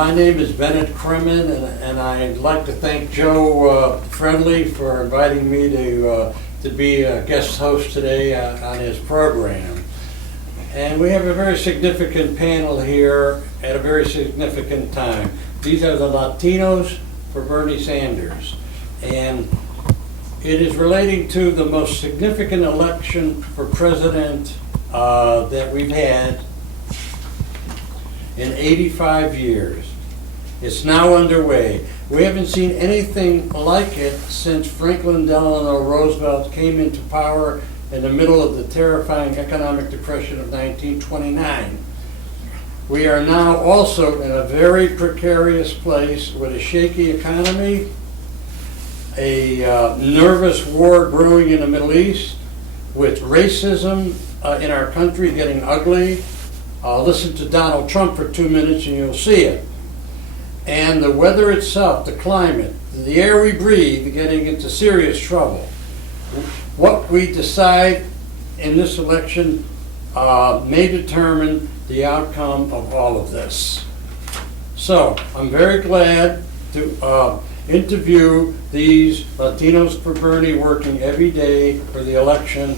My name is Bennett Kremen, and I'd like to thank Joe Friendly for inviting me to be a guest host today on his program. And we have a very significant panel here at a very significant time. These are the Latinos for Bernie Sanders. And it is relating to the most significant election for president that we've had in 85 years. It's now underway. We haven't seen anything like it since Franklin Delano Roosevelt came into power in the middle of the terrifying economic depression of 1929. We are now also in a very precarious place with a shaky economy, a nervous war brewing in the Middle East, with racism in our country getting ugly. Listen to Donald Trump for 2 minutes and you'll see it. And the weather itself, the climate, the air we breathe, getting into serious trouble. What we decide in this election may determine the outcome of all of this. So I'm very glad to interview these Latinos for Bernie working every day for the election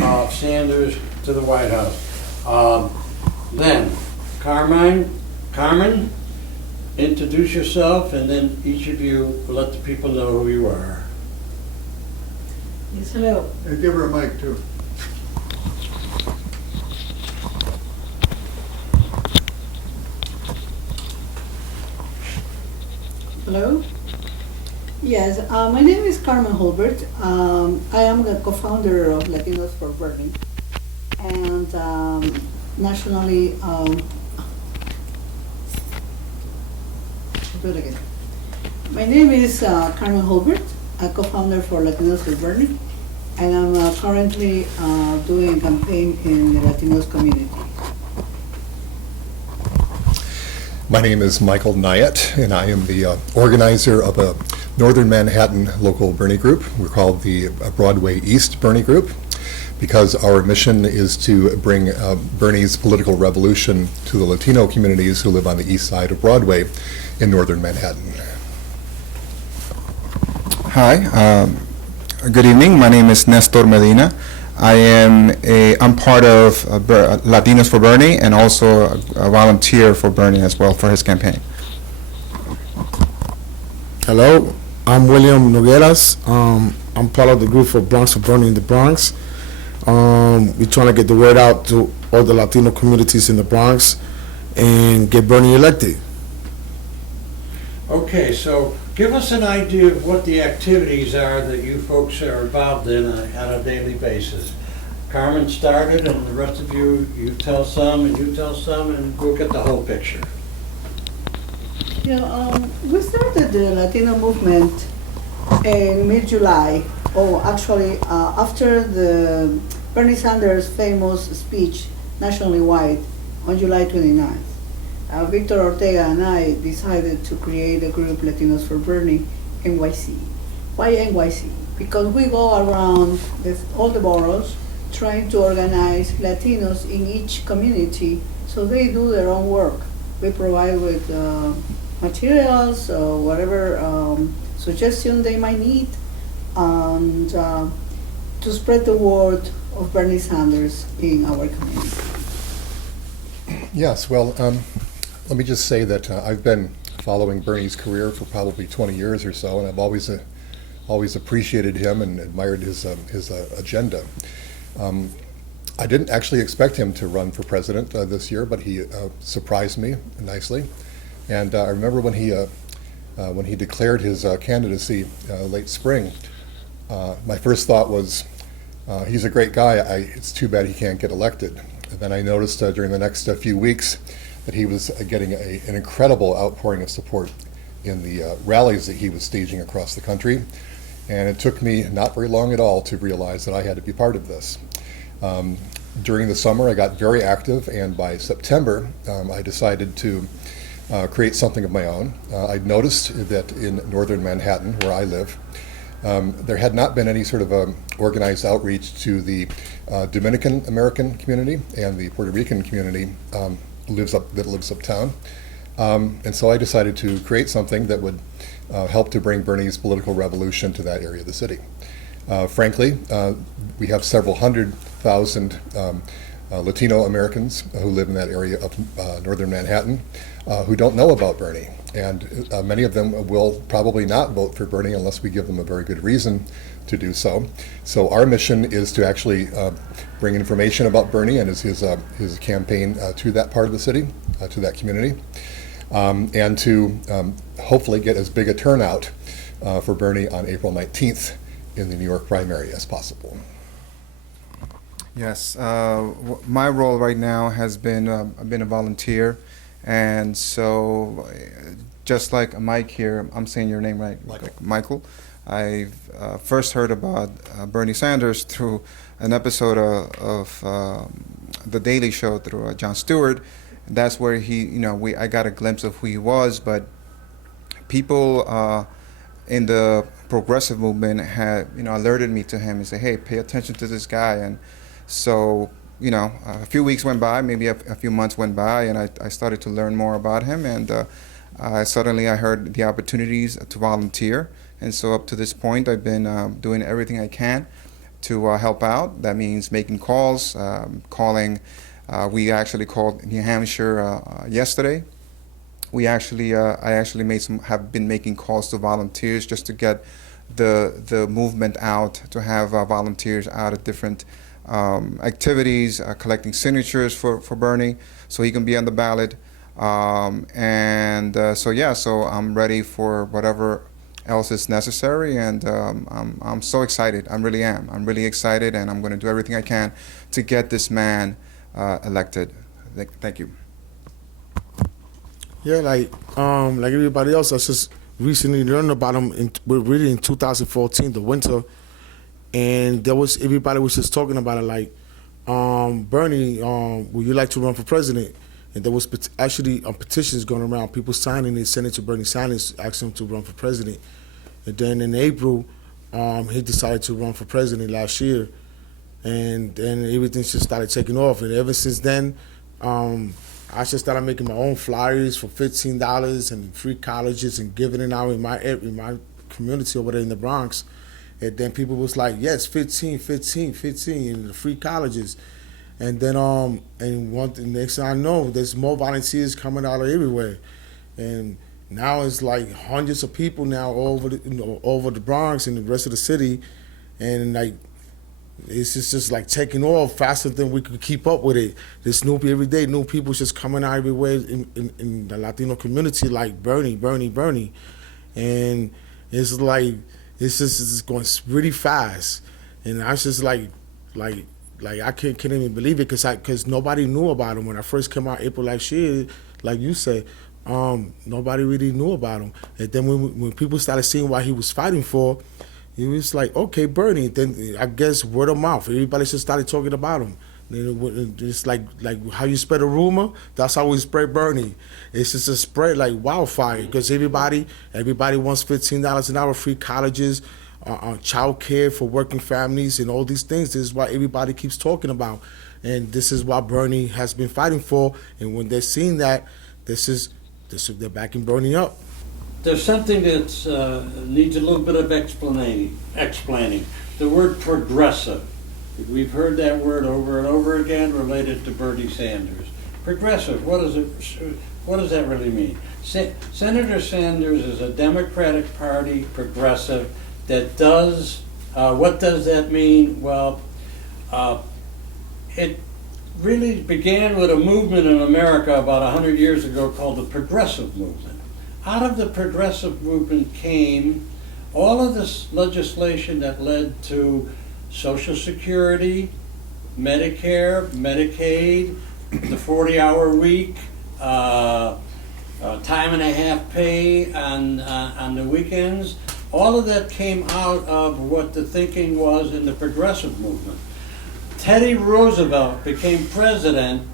of Sanders to the White House. Then, Carmen, introduce yourself, and then each of you will let the people know who you are. Yes, hello. Hey, give her a mic, too. Hello. Yes, my name is Carmen Hulbert. I am the co-founder of Latinos for Bernie, and nationally, do it again. My name is Carmen Hulbert, a co-founder for Latinos for Bernie, and I'm currently doing a campaign in the Latinos community. My name is Micheal Kniat, and I am the organizer of a Northern Manhattan local Bernie group. We're called the Broadway East Bernie Group because our mission is to bring Bernie's political revolution to the Latino communities who live on the east side of Broadway in Northern Manhattan. Hi, good evening. My name is Nestor Medina. I'm part of Latinos for Bernie and also a volunteer for Bernie as well for his campaign. Hello, I'm William Nogueras. I'm part of the group for Bronx for Bernie in the Bronx. We're trying to get the word out to all the Latino communities in the Bronx and get Bernie elected. Okay, so give us an idea of what the activities are that you folks are involved in on a daily basis. Carmen started, and the rest of you tell some, and you tell some, and we'll get the whole picture. Yeah, we started the Latino movement in mid-July, actually after the Bernie Sanders' famous speech nationally wide on July 29th. Victor Ortega and I decided to create a group, Latinos for Bernie, NYC. Why NYC? Because we go around all the boroughs trying to organize Latinos in each community so they do their own work. We provide with materials or whatever suggestion they might need, and to spread the word of Bernie Sanders in our community. Yes, well, let me just say that I've been following Bernie's career for probably 20 years or so, and I've always appreciated him and admired his agenda. I didn't actually expect him to run for president this year, but he surprised me nicely. And I remember when he declared his candidacy late spring, my first thought was, he's a great guy. It's too bad he can't get elected. And then I noticed during the next few weeks that he was getting an incredible outpouring of support in the rallies that he was staging across the country. And it took me not very long at all to realize that I had to be part of this. During the summer, I got very active, and by September, I decided to create something of my own. I'd noticed that in Northern Manhattan, where I live, there had not been any sort of organized outreach to the Dominican American community and the Puerto Rican community that lives uptown. And so I decided to create something that would help to bring Bernie's political revolution to that area of the city. Frankly, we have several hundred thousand Latino Americans who live in that area of northern Manhattan who don't know about Bernie. And many of them will probably not vote for Bernie unless we give them a very good reason to do so. So our mission is to actually bring information about Bernie and his campaign to that part of the city, to that community, and to hopefully get as big a turnout for Bernie on April 19th in the New York primary as possible. Yes, my role right now has been I've been a volunteer, and so just like Mike here, I'm saying your name right, Michael. I first heard about Bernie Sanders through an episode of The Daily Show through Jon Stewart. That's where I got a glimpse of who he was, but people in the progressive movement had alerted me to him and said, hey, pay attention to this guy. And so a few weeks went by, maybe a few months went by, and I started to learn more about him, and suddenly I heard the opportunities to volunteer. And so up to this point, I've been doing everything I can to help out. That means making calls, calling. We actually called New Hampshire yesterday. I actually have been making calls to volunteers just to get the movement out, to have volunteers out at different activities, collecting signatures for Bernie so he can be on the ballot. So I'm ready for whatever else is necessary, and I'm so excited. I really am. I'm really excited, and I'm going to do everything I can to get this man elected. Thank you. Yeah, like everybody else, I just recently learned about him in 2014, the winter, and everybody was just talking about it, like, Bernie, would you like to run for president? And there was actually petitions going around, people signing it, sending it to Bernie Sanders, asking him to run for president. And then in April, he decided to run for president last year, and then everything just started taking off. And ever since then, I just started making my own flyers for $15 and free colleges and giving it out in my community over there in the Bronx. And then people was like, yes, 15, and the free colleges. And then next thing I know, there's more volunteers coming out of everywhere. And now it's like hundreds of people now all over the Bronx and the rest of the city. And like, it's just like taking off faster than we could keep up with it. There's every day, new people just coming out everywhere in the Latino community, like Bernie. And it's like, it's going really fast. And I was just like I can't even believe it, because nobody knew about him when I first came out April last year. Like you said, nobody really knew about him. And then when people started seeing what he was fighting for, it was like, okay, Bernie. Then I guess word of mouth, everybody just started talking about him. It's like how you spread a rumor, that's how we spread Bernie. It's just a spread like wildfire, because everybody wants $15 an hour, free colleges, child care for working families, and all these things. This is what everybody keeps talking about, and this is what Bernie has been fighting for. And when they're seeing that, they're backing Bernie up. There's something that needs a little bit of explaining. The word progressive. We've heard that word over and over again related to Bernie Sanders. Progressive, what does that really mean? Senator Sanders is a Democratic Party progressive that does, what does that mean? Well, it really began with a movement in America about 100 years ago called the Progressive Movement. Out of the Progressive Movement came all of this legislation that led to Social Security, Medicare, Medicaid, the 40-hour week, time and a half pay on the weekends. All of that came out of what the thinking was in the Progressive Movement. Teddy Roosevelt became president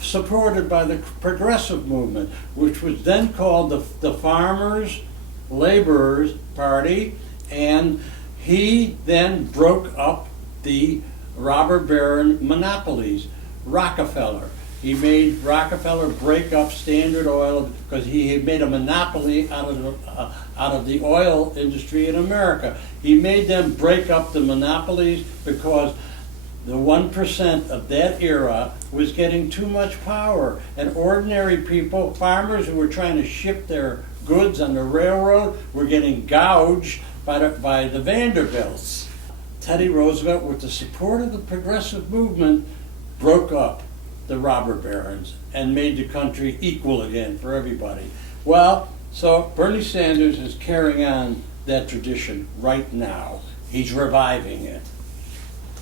supported by the Progressive Movement, which was then called the Farmers Laborers Party, and he then broke up the robber baron monopolies, Rockefeller. He made Rockefeller break up Standard Oil because he had made a monopoly out of the oil industry in America. He made them break up the monopolies because the 1% of that era was getting too much power. And ordinary people, farmers who were trying to ship their goods on the railroad, were getting gouged by the Vanderbilts. Teddy Roosevelt, with the support of the progressive movement, broke up the robber barons and made the country equal again for everybody. Well, so Bernie Sanders is carrying on that tradition right now. He's reviving it.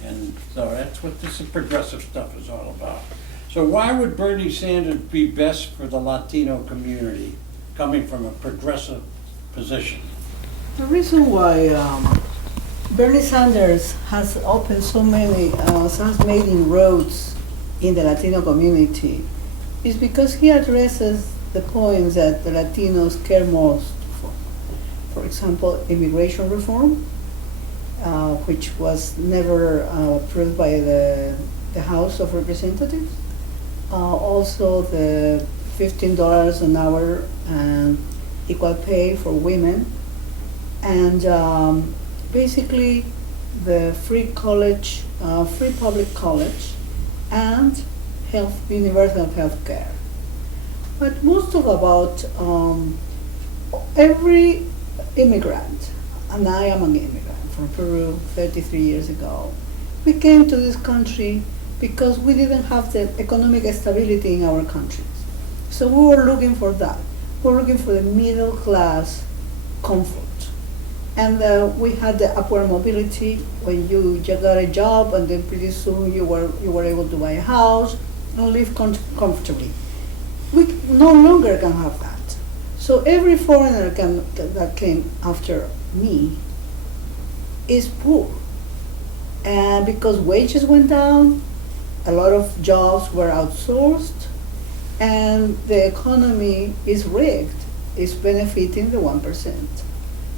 And so that's what this progressive stuff is all about. So why would Bernie Sanders be best for the Latino community, coming from a progressive position? The reason why Bernie Sanders has opened so many, has made inroads in the Latino community is because he addresses the points that the Latinos care most for. For example, immigration reform, which was never approved by the House of Representatives. Also the $15 an hour and equal pay for women. And basically the free college, free public college, and universal health care. But most of about every immigrant, and I am an immigrant from Peru 33 years ago, we came to this country because we didn't have the economic stability in our countries. So we were looking for that. We were looking for the middle class comfort. And we had the upward mobility when you got a job, and then pretty soon you were able to buy a house and live comfortably. We no longer can have that. So every foreigner that came after me is poor. And because wages went down, a lot of jobs were outsourced, and the economy is rigged. It's benefiting the 1%.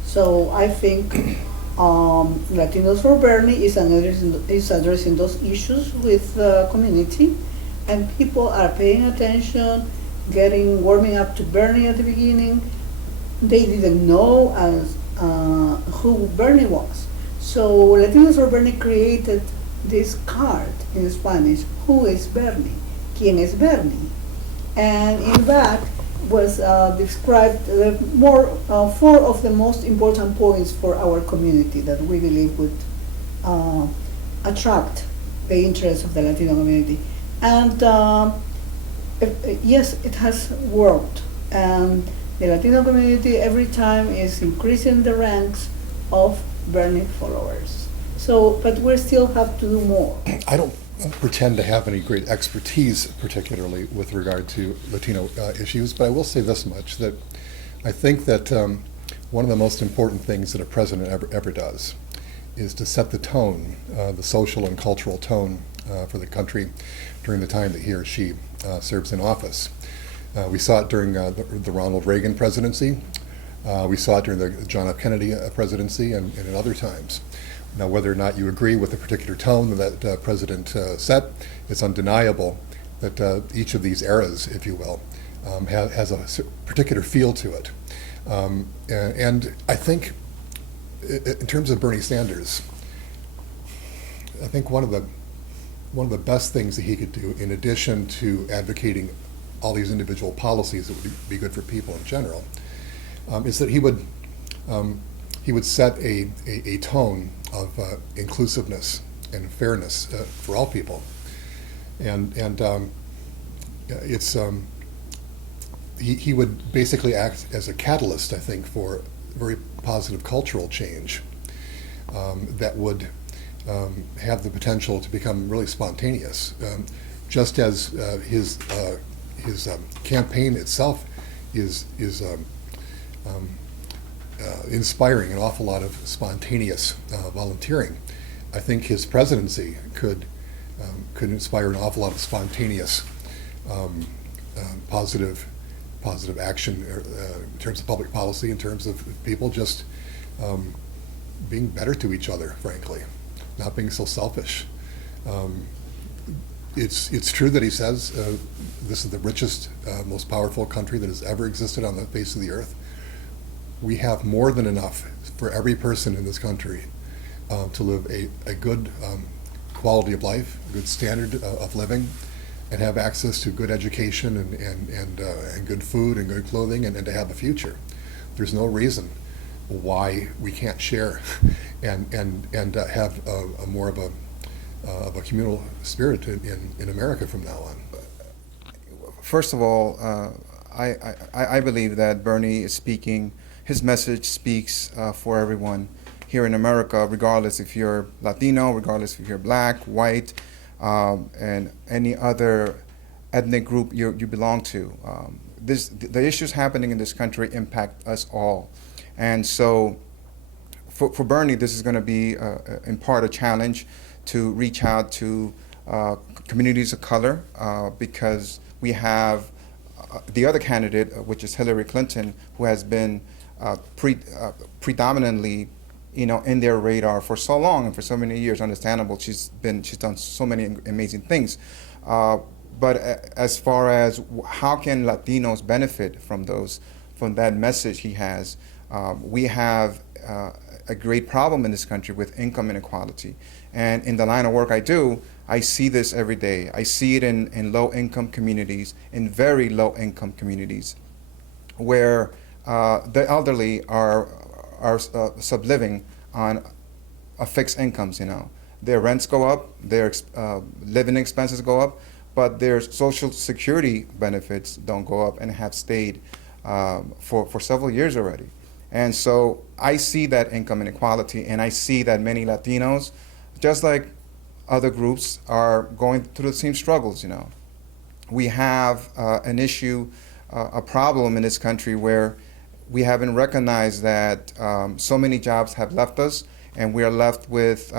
So I think Latinos for Bernie is addressing those issues with the community, and people are paying attention, warming up to Bernie at the beginning. They didn't know who Bernie was. So Latinos for Bernie created this card in Spanish, who is Bernie? ¿Quién es Bernie? And in that was described four of the most important points for our community that we believe would attract the interest of the Latino community. And yes, it has worked. And the Latino community every time is increasing the ranks of Bernie followers. So, but we still have to do more. I don't pretend to have any great expertise, particularly with regard to Latino issues, but I will say this much, that I think that one of the most important things that a president ever does is to set the tone, the social and cultural tone for the country during the time that he or she serves in office. We saw it during the Ronald Reagan presidency. We saw it during the John F. Kennedy presidency and at other times. Now, whether or not you agree with the particular tone that President set, it's undeniable that each of these eras, if you will, has a particular feel to it. And I think, in terms of Bernie Sanders, I think one of the best things that he could do, in addition to advocating all these individual policies that would be good for people in general, is that he would set a tone of inclusiveness and fairness for all people, and he would basically act as a catalyst, I think, for very positive cultural change that would have the potential to become really spontaneous, just as his campaign itself is inspiring an awful lot of spontaneous volunteering. I think his presidency could inspire an awful lot of spontaneous positive action in terms of public policy, in terms of people just being better to each other, frankly, not being so selfish. It's true that he says this is the richest, most powerful country that has ever existed on the face of the earth. We have more than enough for every person in this country to live a good quality of life, a good standard of living, and have access to good education and good food and good clothing, and to have a future. There's no reason why we can't share and have a more of a communal spirit in America from now on. First of all, I believe that Bernie is speaking, his message speaks for everyone here in America, regardless if you're Latino, regardless if you're black, white, and any other ethnic group you belong to. The issues happening in this country impact us all. And so for Bernie, this is going to be in part a challenge to reach out to communities of color because we have the other candidate, which is Hillary Clinton, who has been predominantly, in their radar for so long and for so many years. Understandable, she's done so many amazing things. But as far as how can Latinos benefit from that message he has, we have a great problem in this country with income inequality. And in the line of work I do, I see this every day. I see it in low-income communities, in very low-income communities, where the elderly are subliving on fixed incomes. Their rents go up, their living expenses go up, but their Social Security benefits don't go up and have stayed for several years already. And so I see that income inequality, and I see that many Latinos, just like other groups, are going through the same struggles. We have an issue, a problem in this country where we haven't recognized that so many jobs have left us, and we are left with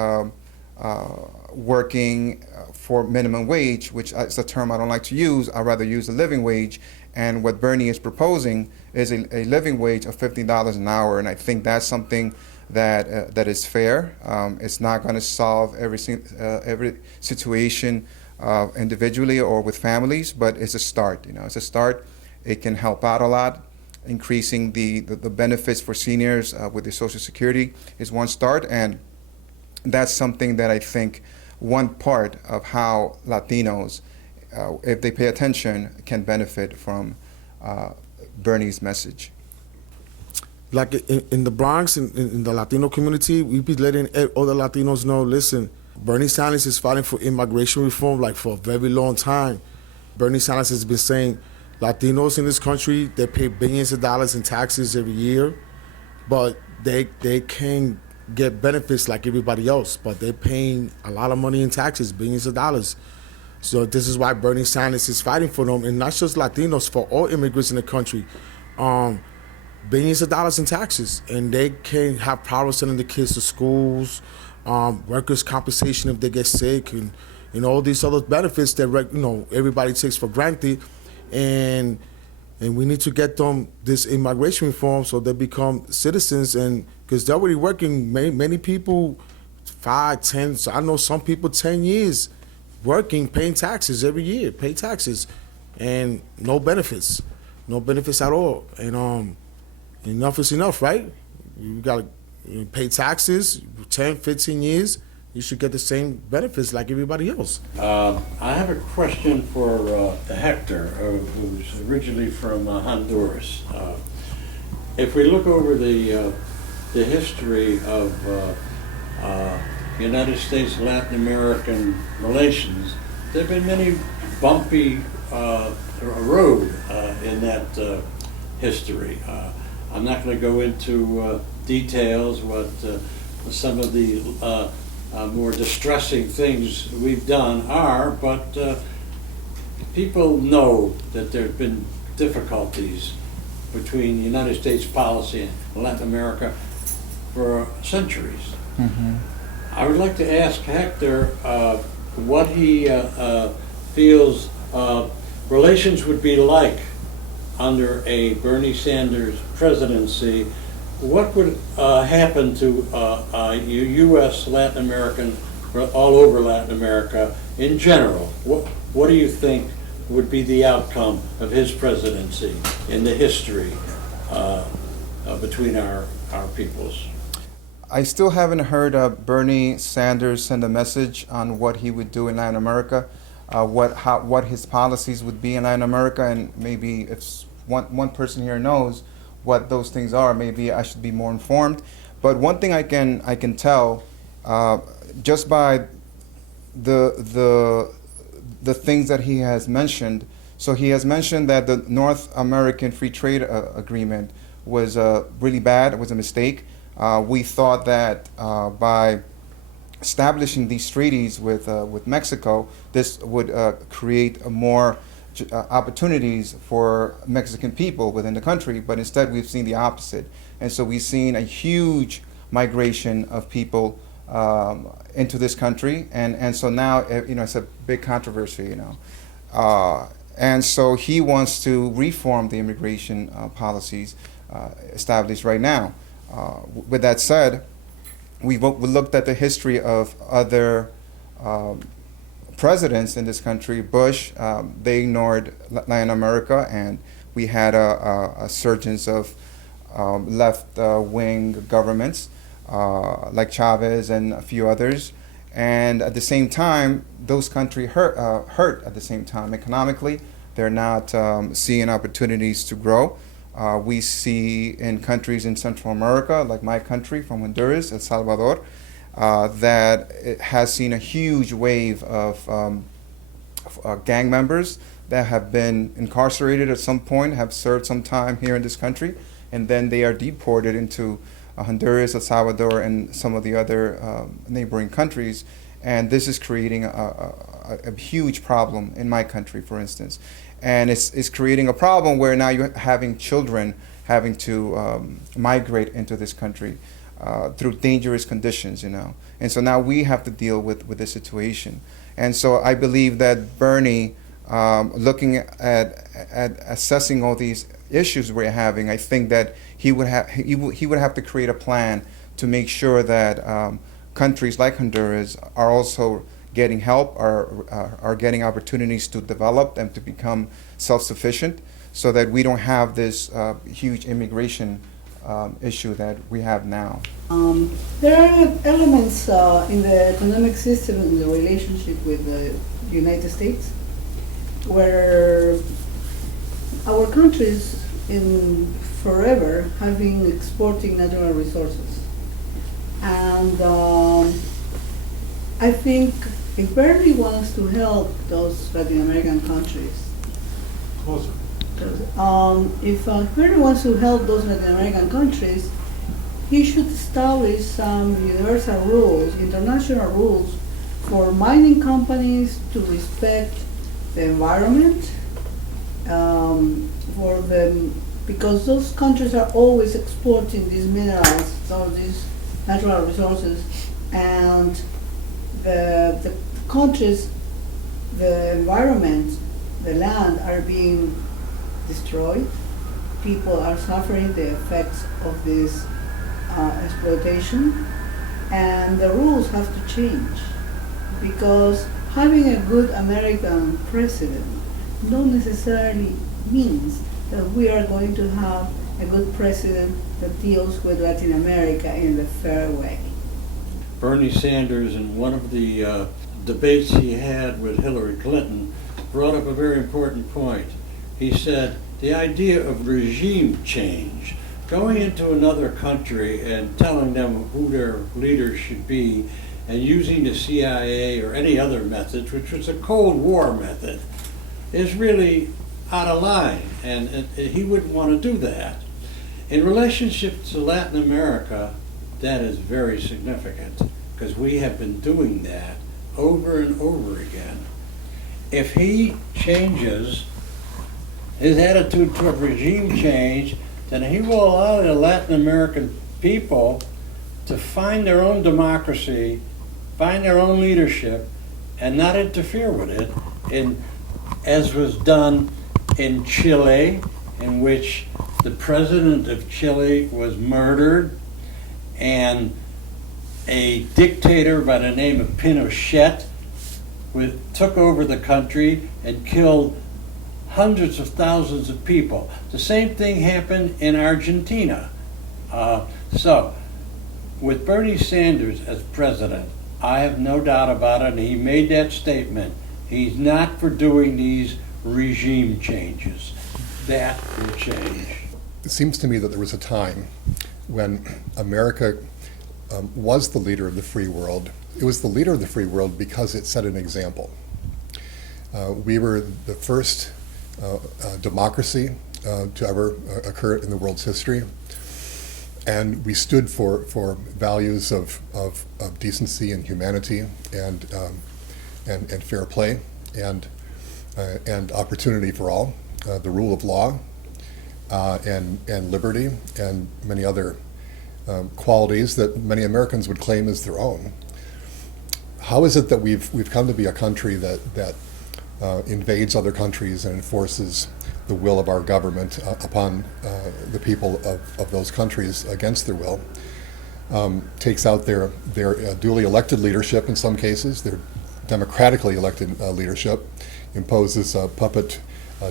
working for minimum wage, which is a term I don't like to use. I'd rather use a living wage. And what Bernie is proposing is a living wage of $15 an hour, and I think that's something that is fair. It's not going to solve every situation individually or with families, but it's a start. It's a start. It can help out a lot. Increasing the benefits for seniors with the Social Security is one start, and that's something that I think one part of how Latinos, if they pay attention, can benefit from Bernie's message. Like in the Bronx, in the Latino community, we be letting other Latinos know, listen, Bernie Sanders is fighting for immigration reform like for a very long time. Bernie Sanders has been saying Latinos in this country, they pay billions of dollars in taxes every year, but they can't get benefits like everybody else, but they're paying a lot of money in taxes, billions of dollars. So this is why Bernie Sanders is fighting for them, and not just Latinos, for all immigrants in the country. Billions of dollars in taxes, and they can have problems sending the kids to schools, workers' compensation if they get sick, and all these other benefits that everybody takes for granted, and we need to get them this immigration reform so they become citizens, and because they're already working. Many people 5, 10. So I know some people 10 years working, paying taxes every year, pay taxes, and no benefits at all, and enough is enough, right? You got to pay taxes 10, 15 years. You should get the same benefits like everybody else. I have a question for Hector, who's originally from Honduras. If we look over the history of United States-Latin American relations, there have been many bumpy road in that history. I'm not going to go into details what some of the more distressing things we've done are, but people know that there have been difficulties between the United States policy and Latin America for centuries. Mm-hmm. I would like to ask Hector what he feels relations would be like under a Bernie Sanders presidency. What would happen to U.S. Latin American all over Latin America in general. What do you think would be the outcome of his presidency in the history between our peoples? I still haven't heard Bernie Sanders send a message on what he would do in Latin America, what his policies would be in Latin America, and maybe if one person here knows what those things are, maybe I should be more informed. But one thing I can tell just by the things that he has mentioned. So he has mentioned that the North American Free Trade Agreement was really bad. It was a mistake. We thought that by establishing these treaties with Mexico, this would create more opportunities for Mexican people within the country, but instead we've seen the opposite. And so we've seen a huge migration of people into this country, and so now it's a big controversy, and so he wants to reform the immigration policies established right now. With that said, we looked at the history of other presidents in this country. Bush, they ignored Latin America, and we had a surgence of left-wing governments like Chavez and a few others. And at the same time, those countries hurt at the same time. Economically, they're not seeing opportunities to grow. We see in countries in Central America, like my country from Honduras, El Salvador, that it has seen a huge wave of gang members that have been incarcerated at some point, have served some time here in this country, and then they are deported into Honduras, El Salvador, and some of the other neighboring countries. And this is creating a huge problem in my country, for instance. And it's creating a problem where now you're having children having to migrate into this country through dangerous conditions, And so now we have to deal with this situation. And so I believe that Bernie, looking at assessing all these issues we're having, I think that he would have to create a plan to make sure that countries like Honduras are also getting help, are getting opportunities to develop and to become self-sufficient, so that we don't have this huge immigration issue that we have now. There are elements in the economic system, in the relationship with the United States, where our countries in forever have been exporting natural resources. And I think if Bernie wants to help those Latin American countries, if Bernie wants to help those Latin American countries, he should establish some universal rules, international rules, for mining companies to respect the environment, because those countries are always exporting these minerals, all these natural resources, and the countries, the environment, the land are being destroyed. People are suffering the effects of this exploitation, and the rules have to change, because having a good American president not necessarily means that we are going to have a good president that deals with Latin America in a fair way. Bernie Sanders, in one of the debates he had with Hillary Clinton, brought up a very important point. He said the idea of regime change, going into another country and telling them who their leaders should be, and using the CIA or any other methods, which was a Cold War method, is really out of line, and he wouldn't want to do that. In relationship to Latin America, that is very significant, because we have been doing that over and over again. If he changes his attitude toward regime change, then he will allow the Latin American people to find their own democracy, find their own leadership, and not interfere with it, as was done in Chile, in which the president of Chile was murdered, and a dictator by the name of Pinochet took over the country and killed hundreds of thousands of people. The same thing happened in Argentina. So, with Bernie Sanders as president, I have no doubt about it, and he made that statement. He's not for doing these regime changes. That will change. It seems to me that there was a time when America was the leader of the free world. It was the leader of the free world because it set an example. We were the first democracy to ever occur in the world's history. And we stood for values of decency and humanity and fair play and opportunity for all, the rule of law and liberty and many other qualities that many Americans would claim as their own. How is it that we've come to be a country that invades other countries and enforces the will of our government upon the people of those countries against their will, takes out their duly elected leadership in some cases, their democratically elected leadership, imposes puppet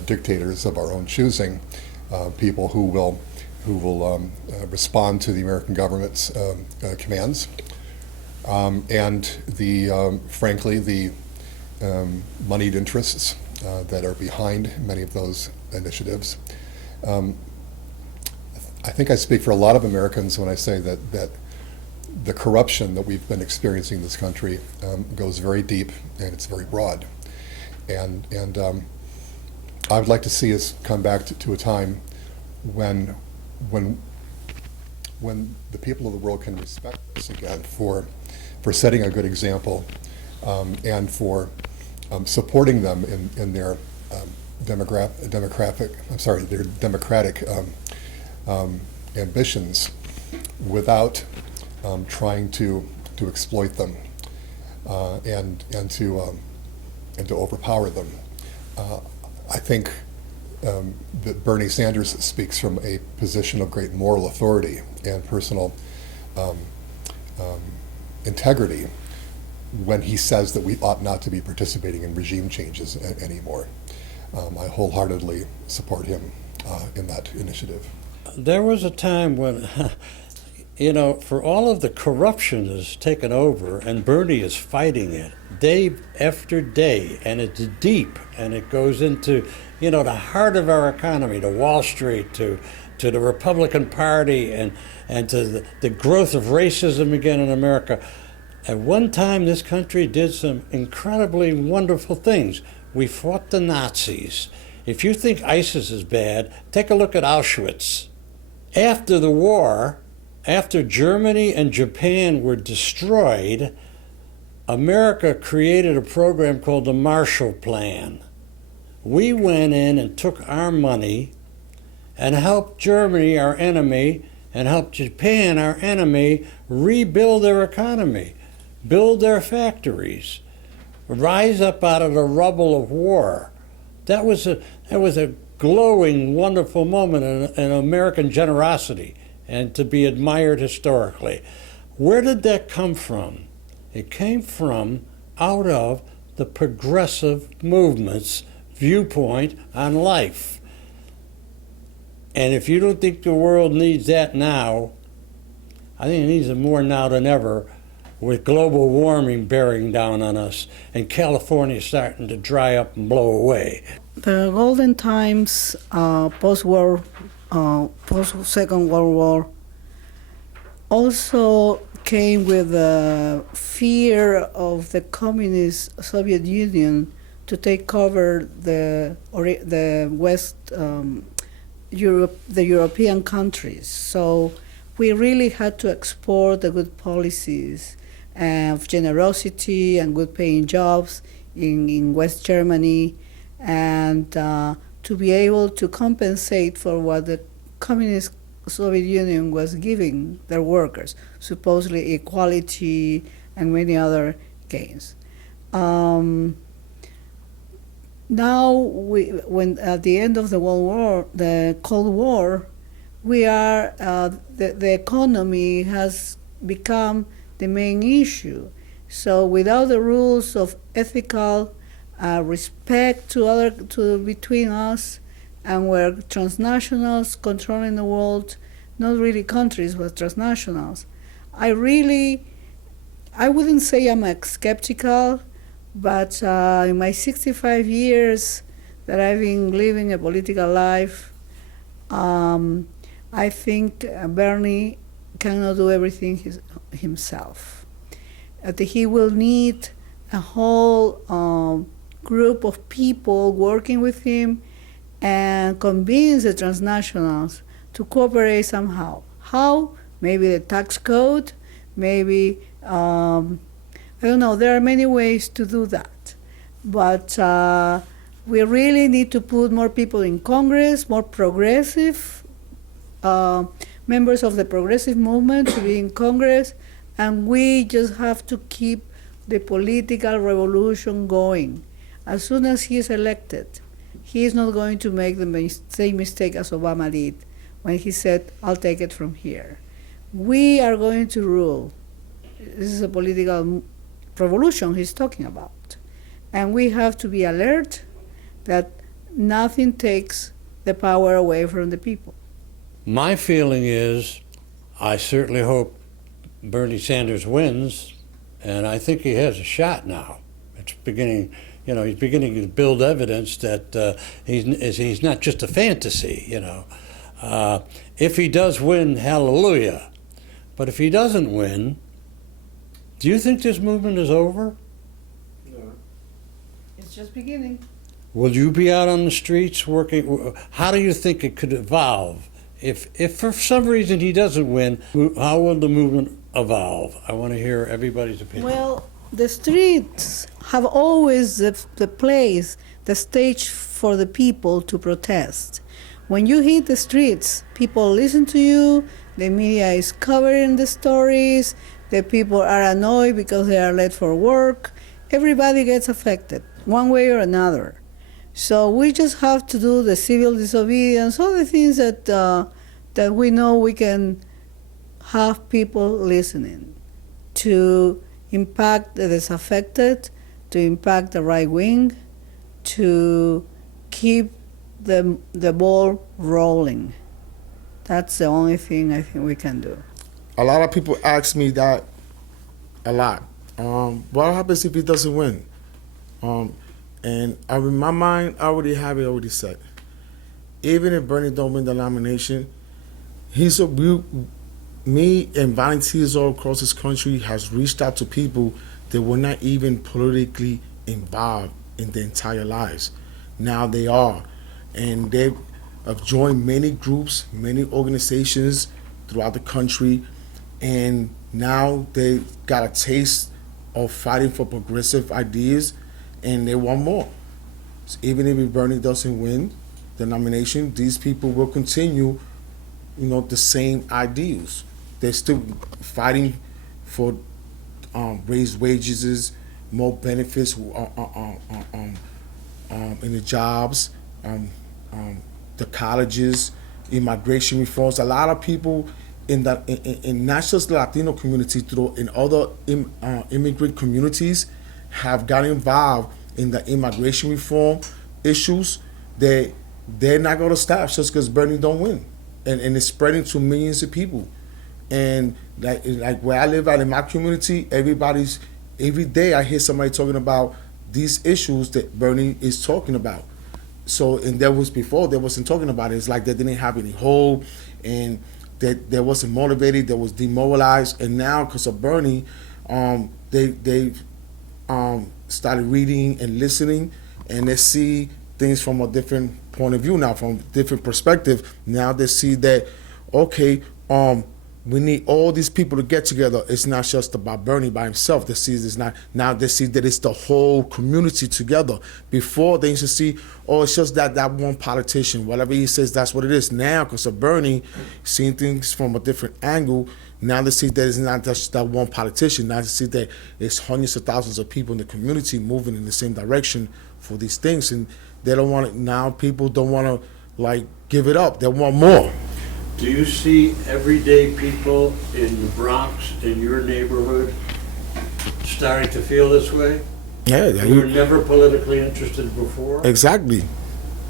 dictators of our own choosing, people who will respond to the American government's commands, and frankly the moneyed interests that are behind many of those initiatives. I think I speak for a lot of Americans when I say that the corruption that we've been experiencing in this country goes very deep and it's very broad. And I would like to see us come back to a time when the people of the world can respect us again for setting a good example and for supporting them in their democratic ambitions without trying to exploit them and to overpower them. I think that Bernie Sanders speaks from a position of great moral authority and personal integrity when he says that we ought not to be participating in regime changes anymore. I wholeheartedly support him in that initiative. There was a time when, for all of the corruption that's taken over, and Bernie is fighting it day after day, and it's deep, and it goes into, the heart of our economy, to Wall Street, to the Republican Party, and to the growth of racism again in America. At one time, this country did some incredibly wonderful things. We fought the Nazis. If you think ISIS is bad, take a look at Auschwitz. After the war, after Germany and Japan were destroyed, America created a program called the Marshall Plan. We went in and took our money and helped Germany, our enemy, and helped Japan, our enemy, rebuild their economy, build their factories, rise up out of the rubble of war. That was a glowing, wonderful moment in American generosity and to be admired historically. Where did that come from? It came from out of the progressive movement's viewpoint on life. And if you don't think the world needs that now, I think it needs it more now than ever, with global warming bearing down on us and California starting to dry up and blow away. The golden times, post-war, post-Second World War, also came with the fear of the communist Soviet Union to take over the West Europe, the European countries. So we really had to export the good policies of generosity and good paying jobs in West Germany, and to be able to compensate for what the communist Soviet Union was giving their workers, supposedly equality and many other gains. Now, when at the end of the Cold War, we are the economy has become the the main issue. So without the rules of ethical respect to between us, and where transnationals controlling the world, not really countries, but transnationals, I wouldn't say I'm skeptical, but in my 65 years that I've been living a political life, I think Bernie cannot do everything himself. He will need a whole group of people working with him and convince the transnationals to cooperate somehow. How? Maybe the tax code, maybe, I don't know, there are many ways to do that. But we really need to put more people in Congress, more progressive members of the progressive movement to be in Congress, and we just have to keep the political revolution going. As soon as he is elected, he is not going to make the same mistake as Obama did when he said, I'll take it from here. We are going to rule. This is a political revolution he's talking about. And we have to be alert that nothing takes the power away from the people. My feeling is, I certainly hope Bernie Sanders wins, and I think he has a shot now. It's beginning, he's beginning to build evidence that he's not just a fantasy, If he does win, hallelujah. But if he doesn't win, do you think this movement is over? It's just beginning. Will you be out on the streets working? How do you think it could evolve? If for some reason he doesn't win, how will the movement evolve? I want to hear everybody's opinion. Well, the streets have always the place, the stage for the people to protest. When you hit the streets, people listen to you, the media is covering the stories, the people are annoyed because they are late for work. Everybody gets affected, one way or another. So we just have to do the civil disobedience, all the things that we know we can have people listening to impact the disaffected, to impact the right wing, to keep the ball rolling. That's the only thing I think we can do. A lot of people ask me that a lot. What happens if he doesn't win? And in my mind, I already have it already set. Even if Bernie don't win the nomination, me and volunteers all across this country has reached out to people that were not even politically involved in their entire lives. Now they are. And they have joined many groups, many organizations throughout the country. And now they got a taste of fighting for progressive ideas, and they want more. So even if Bernie doesn't win the nomination, these people will continue, the same ideals. They're still fighting for raised wages, more benefits in the jobs, the colleges, immigration reforms. A lot of people in not just the Latino community, in other immigrant communities, have got involved in the immigration reform issues. They're not going to stop just because Bernie don't win, and it's spreading to millions of people. And like where I live out in my community, every day I hear somebody talking about these issues that Bernie is talking about. So, and there was before they wasn't talking about it. It's like they didn't have any hope, and that they wasn't motivated. They was demoralized. And now, because of Bernie, they started reading and listening, and they see things from a different point of view now, from a different perspective. Now they see that, okay, we need all these people to get together. It's not just about Bernie by himself. They see it's not. Now they see that it's the whole community together. Before they used to see, it's just that one politician. Whatever he says, that's what it is. Now, because of Bernie, seeing things from a different angle, now they see that it's not just that one politician. Now they see that it's hundreds of thousands of people in the community moving in the same direction for these things, and they don't want it. Now people don't want to give it up. They want more. Do you see everyday people in the Bronx, in your neighborhood, starting to feel this way? Yeah, Who were never politically interested before, exactly.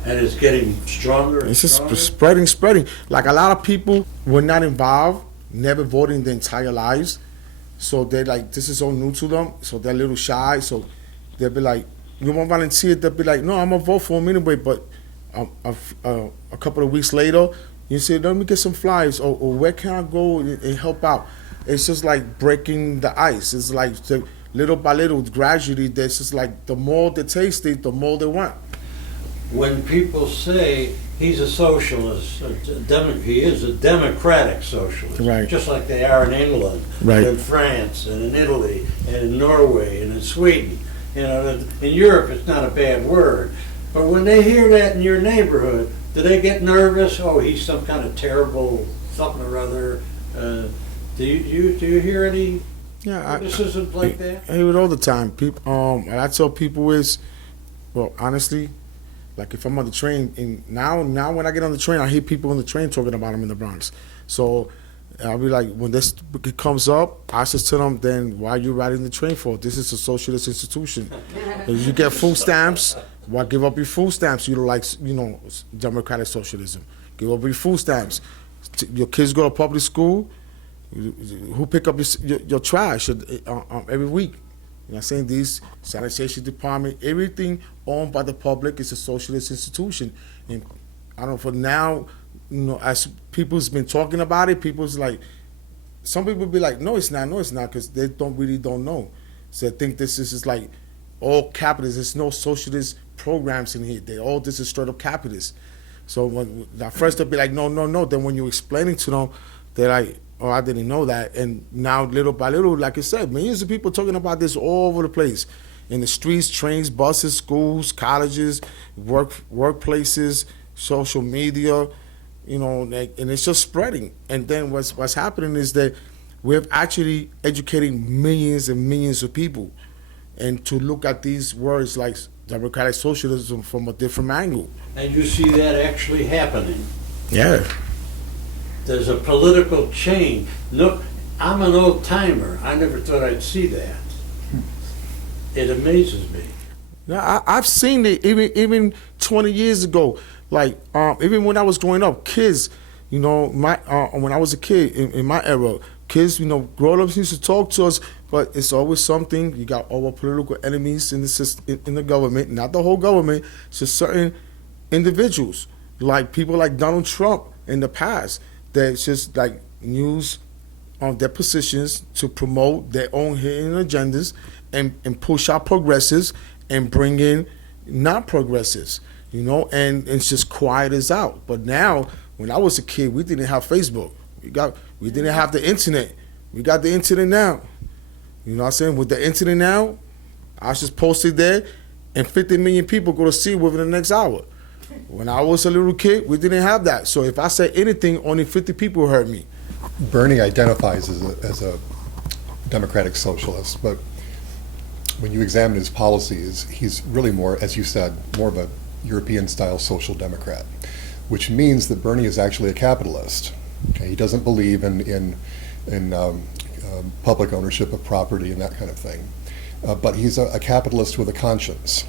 and it's getting stronger and It's just stronger? spreading. Like a lot of people were not involved, never voted in their entire lives. So they're like, this is all new to them. So they're a little shy. So they'll be like, you want to volunteer? They'll be like, no, I'm going to vote for him anyway. But a couple of weeks later, you say, let me get some flyers. Or where can I go and help out? It's just like breaking the ice. It's like little by little, gradually, there's just like the more they taste it, the more they want. When people say he's a socialist, he is a democratic socialist, Right. just like they are in England, Right. and in France, and in Italy, and in Norway, and in Sweden. You know, in Europe, it's not a bad word. But when they hear that in your neighborhood, do they get nervous? Oh, he's some kind of terrible something or other. Do you hear any criticisms like that? I hear it all the time. People, and I tell people is, well, honestly, like if I'm on the train, and now when I get on the train, I hear people on the train talking about him in the Bronx. So I'll be like, when this comes up, I just tell them, then why are you riding the train for? This is a socialist institution. If you get food stamps, why give up your food stamps? You don't like, democratic socialism. Give up your food stamps. Your kids go to public school. Who pick up your trash every week? You know what I'm saying? These sanitation department, everything owned by the public is a socialist institution. And I don't know, for now, as people's been talking about it, people's like, some people be like, no, it's not, because they don't know. So they think this is like all capitalist. There's no socialist programs in here. They all, this is straight up capitalist. So when at first they'll be like, no. Then when you're explaining to them, they're like, oh, I didn't know that. And now, little by little, like I said, millions of people talking about this all over the place. In the streets, trains, buses, schools, colleges, workplaces, social media, and it's just spreading. And then what's happening is that we're actually educating millions and millions of people, and to look at these words like democratic socialism from a different angle. And you see that actually happening. Yeah. There's a political change. No, I'm an old timer. I never thought I'd see that. It amazes me. Now, I've seen it even 20 years ago. Like even when I was growing up, kids, when I was a kid in my era, kids, grown-ups used to talk to us, but it's always something. You got all our political enemies in the system, in the government, not the whole government. It's just certain individuals, like people like Donald Trump in the past, that's just like use their positions to promote their own hidden agendas and push out progressives and bring in non-progressives, and it's just quiet as out. But now, when I was a kid, we didn't have Facebook. We didn't have the internet. We got the internet now. You know what I'm saying? With the internet now, I just posted there, and 50 million people go to see it within the next hour. When I was a little kid, we didn't have that. So if I said anything, only 50 people heard me. Bernie identifies as a democratic socialist, but when you examine his policies, he's really more, as you said, more of a European-style social democrat, which means that Bernie is actually a capitalist. Okay? He doesn't believe in public ownership of property and that kind of thing, but he's a capitalist with a conscience.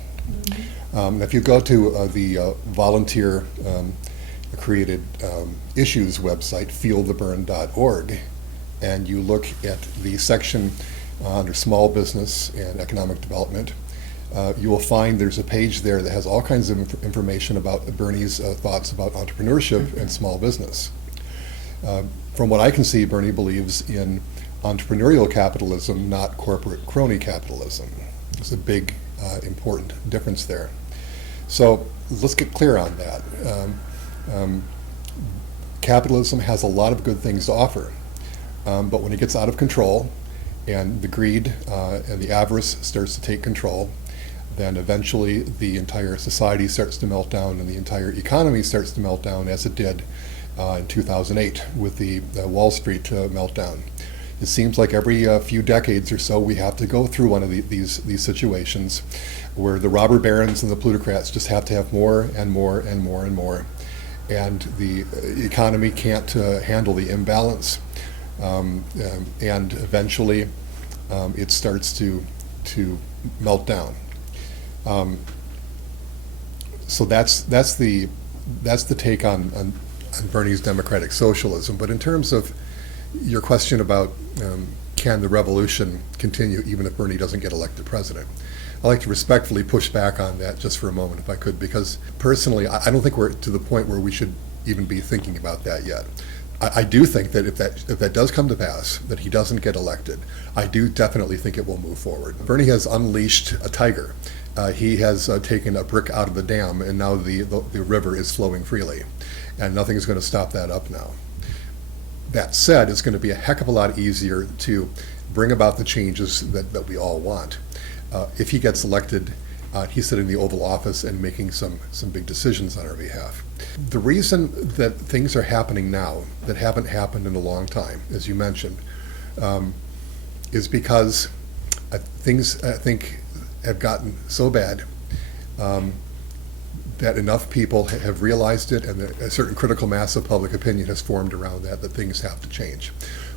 If you go to the volunteer-created issues website, feeltheburn.org, and you look at the section under small business and economic development, you will find there's a page there that has all kinds of information about Bernie's thoughts about entrepreneurship and small business. From what I can see, Bernie believes in entrepreneurial capitalism, not corporate crony capitalism. There's a big, important difference there. So let's get clear on that. Capitalism has a lot of good things to offer, but when it gets out of control and the greed and the avarice starts to take control, then eventually the entire society starts to melt down and the entire economy starts to melt down, as it did in 2008 with the Wall Street meltdown. It seems like every few decades or so we have to go through one of these situations where the robber barons and the plutocrats just have to have more and more and more and more. and the economy can't handle the imbalance, and eventually it starts to melt down. So that's the take on Bernie's democratic socialism. But in terms of your question about can the revolution continue even if Bernie doesn't get elected president, I'd like to respectfully push back on that just for a moment, if I could, because personally, I don't think we're to the point where we should even be thinking about that yet. I do think that if that does come to pass, that he doesn't get elected, I do definitely think it will move forward. Bernie has unleashed a tiger. He has taken a brick out of the dam, and now the river is flowing freely, and nothing is going to stop that up now. That said, it's going to be a heck of a lot easier to bring about the changes that we all want. If he gets elected, he's sitting in the Oval Office and making some big decisions on our behalf. The reason that things are happening now that haven't happened in a long time, as you mentioned, is because things, I think, have gotten so bad that enough people have realized it, and a certain critical mass of public opinion has formed around that things have to change.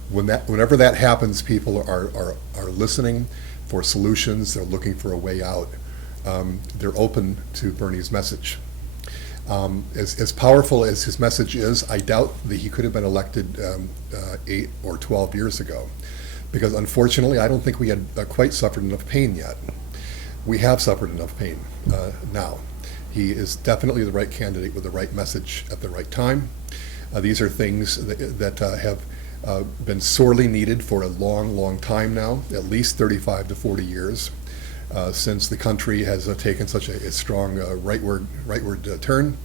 Whenever that happens, people are listening for solutions. They're looking for a way out. They're open to Bernie's message. As powerful as his message is, I doubt that he could have been elected 8 or 12 years ago, because unfortunately, I don't think we had quite suffered enough pain yet. We have suffered enough pain now. He is definitely the right candidate with the right message at the right time. These are things that have been sorely needed for a long, long time now, at least 35 to 40 years, since the country has taken such a strong rightward turn,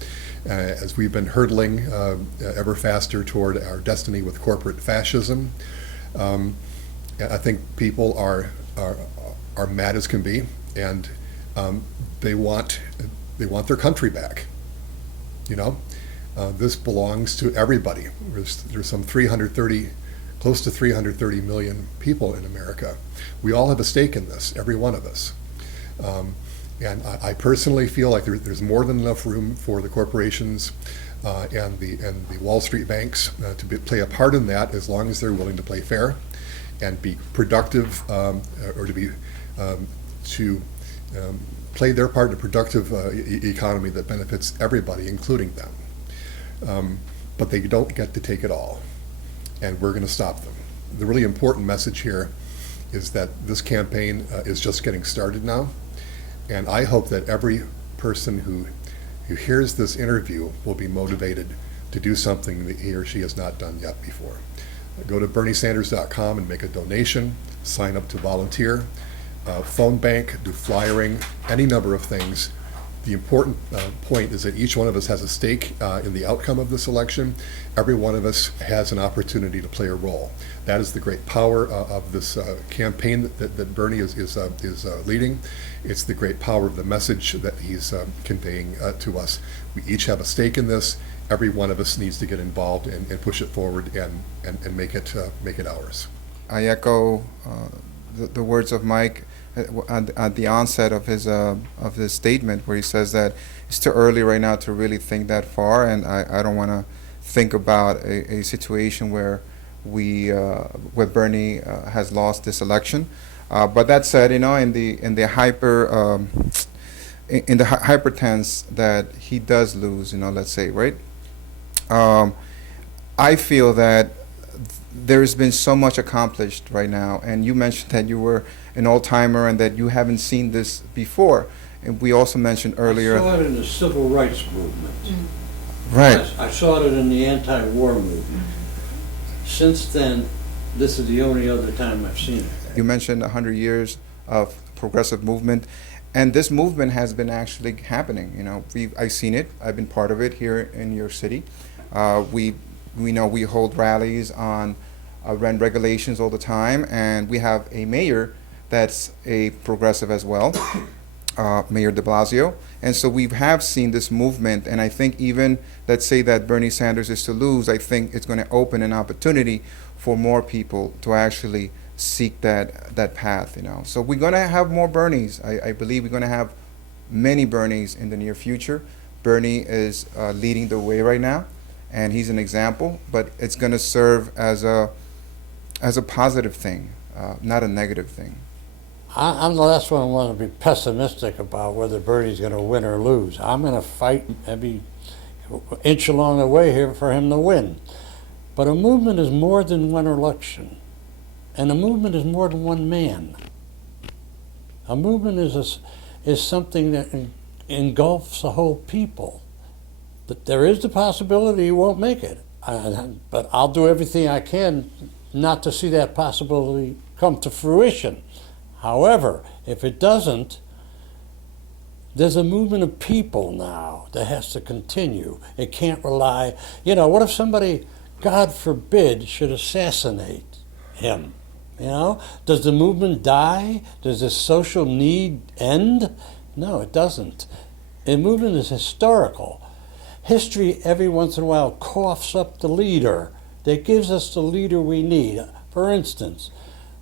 as we've been hurtling ever faster toward our destiny with corporate fascism. I think people are mad as can be, and they want their country back. You know, this belongs to everybody. There's some close to 330 million people in America. We all have a stake in this, every one of us. And I personally feel like there's more than enough room for the corporations and the Wall Street banks to play a part in that, as long as they're willing to play fair and be productive, or to play their part in a productive economy that benefits everybody, including them. But they don't get to take it all, and we're going to stop them. The really important message here is that this campaign is just getting started now, and I hope that every person who hears this interview will be motivated to do something that he or she has not done yet before. Go to berniesanders.com and make a donation, sign up to volunteer, phone bank, do flyering, any number of things. The important point is that each one of us has a stake in the outcome of this election. Every one of us has an opportunity to play a role. That is the great power of this campaign that Bernie is leading. It's the great power of the message that he's conveying to us. We each have a stake in this. Every one of us needs to get involved and push it forward and make it ours. I echo the words of Mike at the onset of his statement, where he says that it's too early right now to really think that far, and I don't want to think about a situation where where Bernie has lost this election. But that said, in the hyper tense that he does lose, let's say, right? I feel that there's been so much accomplished right now, and you mentioned that you were an old-timer and that you haven't seen this before. And we also mentioned earlier... I saw it in the civil rights movement. Right. I saw it in the anti-war movement. Since then, this is the only other time I've seen it. You mentioned 100 years of progressive movement, and this movement has been actually happening. I've seen it. I've been part of it here in New York City. We know we hold rallies on rent regulations all the time, and we have a mayor that's a progressive as well, Mayor de Blasio. And so we have seen this movement, and I think even, let's say that Bernie Sanders is to lose, I think it's going to open an opportunity for more people to actually seek that path. So we're going to have more Bernies. I believe we're going to have many Bernies in the near future, Bernie is leading the way right now, and he's an example. But it's going to serve as a positive thing, not a negative thing. I'm the last one who want to be pessimistic about whether Bernie's going to win or lose. I'm going to fight every inch along the way here for him to win. But a movement is more than one election, and a movement is more than one man. A movement is something that engulfs a whole people. But there is the possibility he won't make it. But I'll do everything I can not to see that possibility come to fruition. However, if it doesn't, there's a movement of people now that has to continue. It can't rely, what if somebody, God forbid, should assassinate him? Does the movement die? Does the social need end? No, it doesn't. The movement is historical. History every once in a while coughs up the leader that gives us the leader we need. For instance,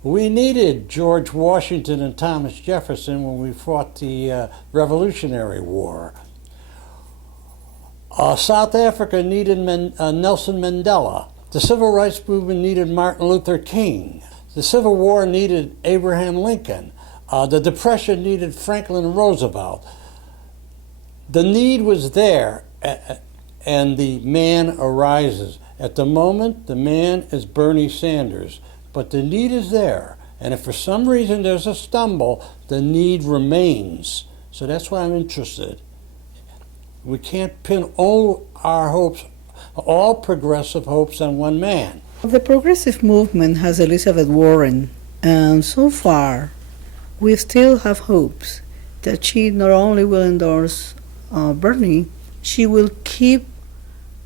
we needed George Washington and Thomas Jefferson when we fought the Revolutionary War. South Africa needed Nelson Mandela. The Civil Rights Movement needed Martin Luther King. The Civil War needed Abraham Lincoln. The Depression needed Franklin Roosevelt. The need was there, and the man arises. At the moment, the man is Bernie Sanders, but the need is there. And if for some reason there's a stumble, the need remains. So that's why I'm interested. We can't pin all our hopes, all progressive hopes, on one man. The progressive movement has Elizabeth Warren, and so far we still have hopes that she not only will endorse Bernie, she will keep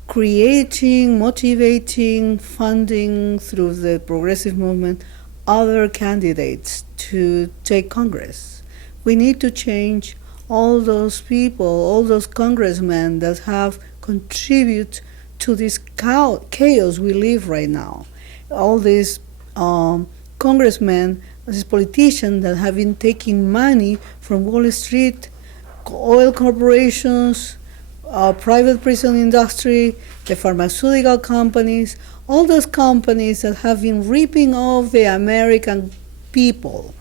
creating, motivating, funding through the progressive movement other candidates to take Congress. We need to change all those people, all those congressmen that have contributed to this chaos we live right now. All these congressmen, these politicians that have been taking money from Wall Street, oil corporations, private prison industry, the pharmaceutical companies, all those companies that have been ripping off the American people.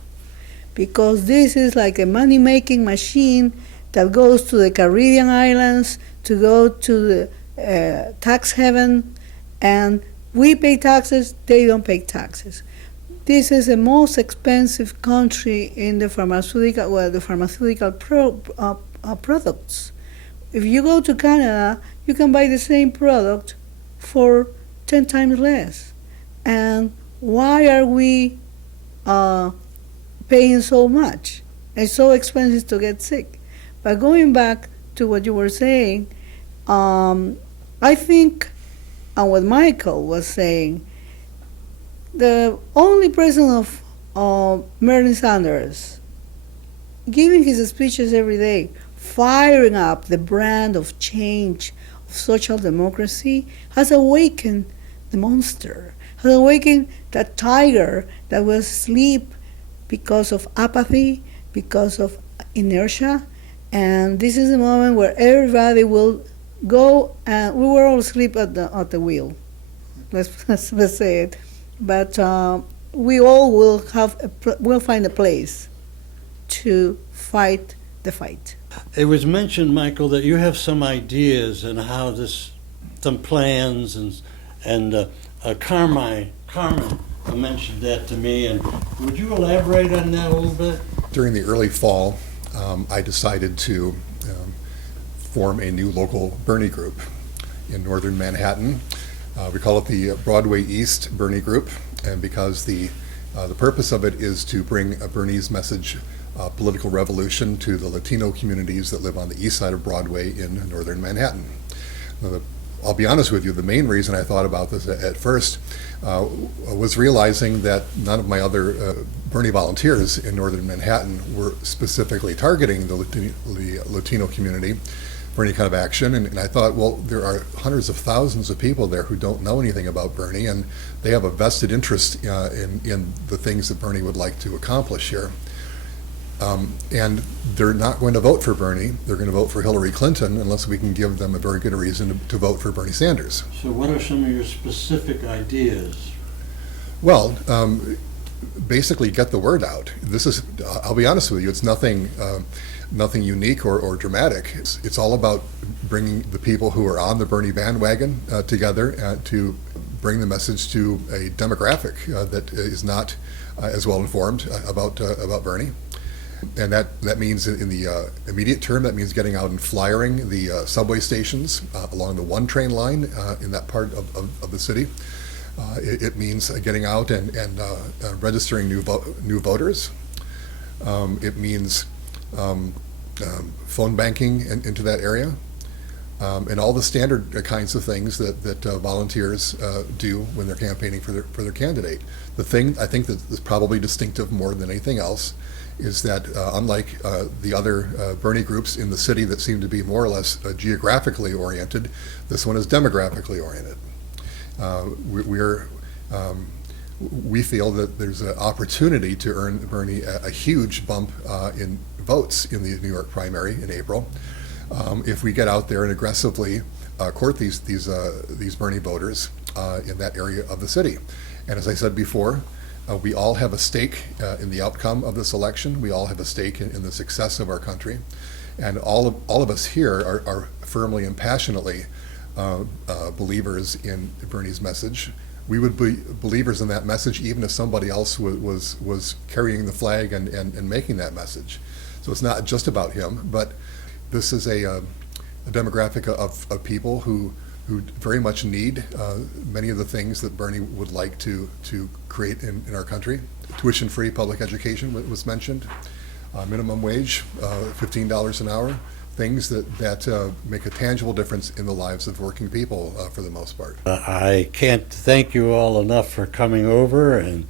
Because this is like a money-making machine that goes to the Caribbean islands, to go to the tax haven, and we pay taxes, they don't pay taxes. This is the most expensive country in the pharmaceutical, products. If you go to Canada, you can buy the same product for 10 times less. And why are we paying so much? It's so expensive to get sick. But going back to what you were saying, I think, and what Micheal was saying, the only president of Bernie Sanders giving his speeches every day, firing up the brand of change, of social democracy, has awakened the monster, has awakened that tiger that was asleep because of apathy, because of inertia. And this is the moment where everybody will go, and we were all asleep at the wheel. Let's say it. But we all will find a place to fight the fight. It was mentioned, Micheal, that you have some ideas and how some plans, and Carmen mentioned that to me. And would you elaborate on that a little bit? During the early fall, I decided to form a new local Bernie group in northern Manhattan. We call it the Broadway East Bernie Group, and because the purpose of it is to bring a Bernie's message, political revolution, to the Latino communities that live on the east side of Broadway in northern Manhattan. I'll be honest with you, the main reason I thought about this at first was realizing that none of my other Bernie volunteers in northern Manhattan were specifically targeting the Latino community for any kind of action, and I thought, well, there are hundreds of thousands of people there who don't know anything about Bernie, and they have a vested interest in the things that Bernie would like to accomplish here. And they're not going to vote for Bernie. They're going to vote for Hillary Clinton unless we can give them a very good reason to vote for Bernie Sanders. So what are some of your specific ideas? Well, basically get the word out. This is, I'll be honest with you, it's nothing unique or dramatic. It's all about bringing the people who are on the Bernie bandwagon together to bring the message to a demographic that is not as well informed about Bernie. And that means in the immediate term, that means getting out and flyering the subway stations along the one train line in that part of the city. It means getting out and registering new voters. It means phone banking into that area, and all the standard kinds of things that volunteers do when they're campaigning for their candidate. The thing I think that is probably distinctive more than anything else is that unlike the other Bernie groups in the city that seem to be more or less geographically oriented, this one is demographically oriented. We feel that there's an opportunity to earn Bernie a huge bump in votes in the New York primary in April if we get out there and aggressively court these Bernie voters in that area of the city. And as I said before, we all have a stake in the outcome of this election. We all have a stake in the success of our country, and all of us here are firmly and passionately believers in Bernie's message. We would be believers in that message even if somebody else was carrying the flag and making that message. So it's not just about him, but this is a demographic of people who very much need many of the things that Bernie would like to create in our country. Tuition-free public education was mentioned, minimum wage, $15 an hour, things that make a tangible difference in the lives of working people for the most part. I can't thank you all enough for coming over, and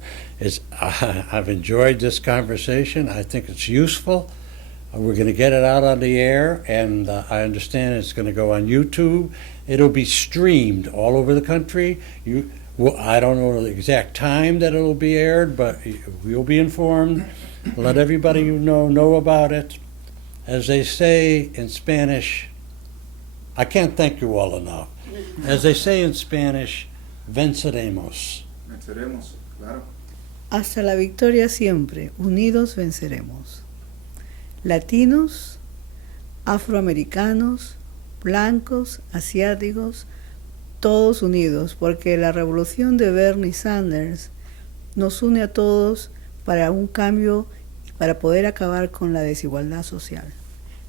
I've enjoyed this conversation. I think it's useful. We're going to get it out on the air, and I understand it's going to go on YouTube. It'll be streamed all over the country. I don't know the exact time that it'll be aired, but you'll be informed. Let everybody you know about it. As they say in Spanish, I can't thank you all enough. As they say in Spanish, venceremos. Venceremos, claro. Hasta la victoria siempre, unidos venceremos. Latinos, afroamericanos, blancos, asiáticos, todos unidos, porque la revolución de Bernie Sanders nos une a todos para un cambio, para poder acabar con la desigualdad social,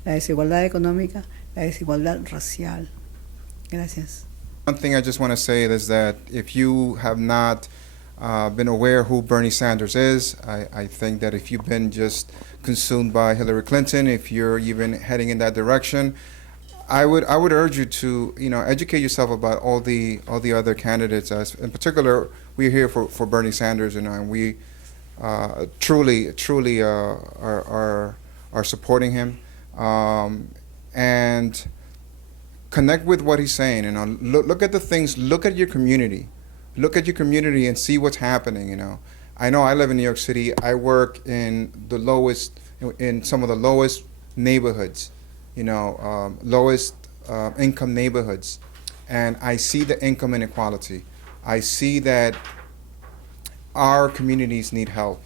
la desigualdad económica, la desigualdad racial. Gracias. One thing I just want to say is that if you have not been aware who Bernie Sanders is, I think that if you've been just consumed by Hillary Clinton, if you're even heading in that direction, I would urge you to educate yourself about all the other candidates. As in particular, we're here for Bernie Sanders, and we truly are supporting him, and connect with what he's saying. Look at the things. Look at your community. Look at your community and see what's happening. I know I live in New York City. I work in some of the lowest neighborhoods, lowest income neighborhoods, and I see the income inequality. I see that our communities need help,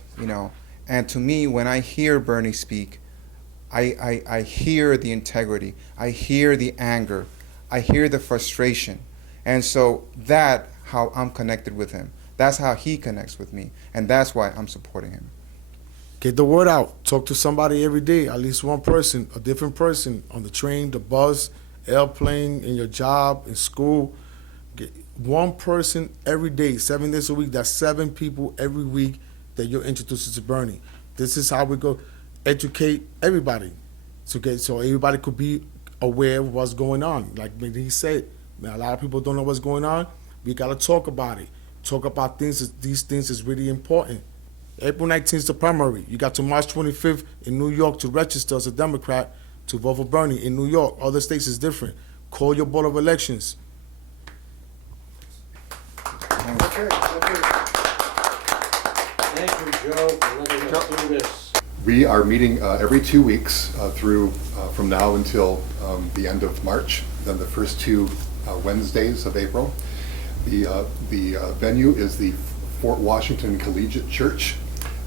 and to me, when I hear Bernie speak, I hear the integrity, I hear the anger, I hear the frustration, and so that's how I'm connected with him. That's how he connects with me, and that's why I'm supporting him. Get the word out. Talk to somebody every day, at least one person, a different person, on the train, the bus, airplane, in your job, in school. Get one person every day, 7 days a week. That's 7 people every week that you're introduced to Bernie. This is how we go educate everybody, so everybody could be aware of what's going on. Like he said, a lot of people don't know what's going on. We got to talk about it. Talk about things. These things is really important. April 19th is the primary. You got to March 25th in New York to register as a Democrat to vote for Bernie. In New York, other states is different. Call your board of elections. Okay. Thank you, Joe, for letting us do this. We are meeting every 2 weeks through from now until the end of March, then the first two Wednesdays of April. The venue is the Fort Washington Collegiate Church,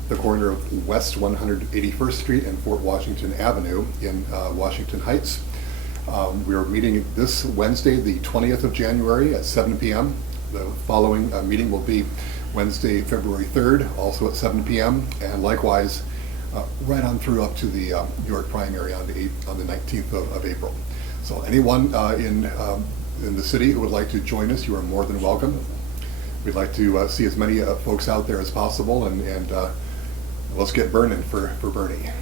the corner of West 181st Street and Fort Washington Avenue in Washington Heights. We are meeting this Wednesday, the 20th of January at 7 p.m. The following meeting will be Wednesday, February 3rd, also at 7 p.m. And likewise, right on through up to the New York primary on the 19th of April. So anyone in the city who would like to join us, you are more than welcome. We'd like to see as many folks out there as possible, and let's get burning for Bernie.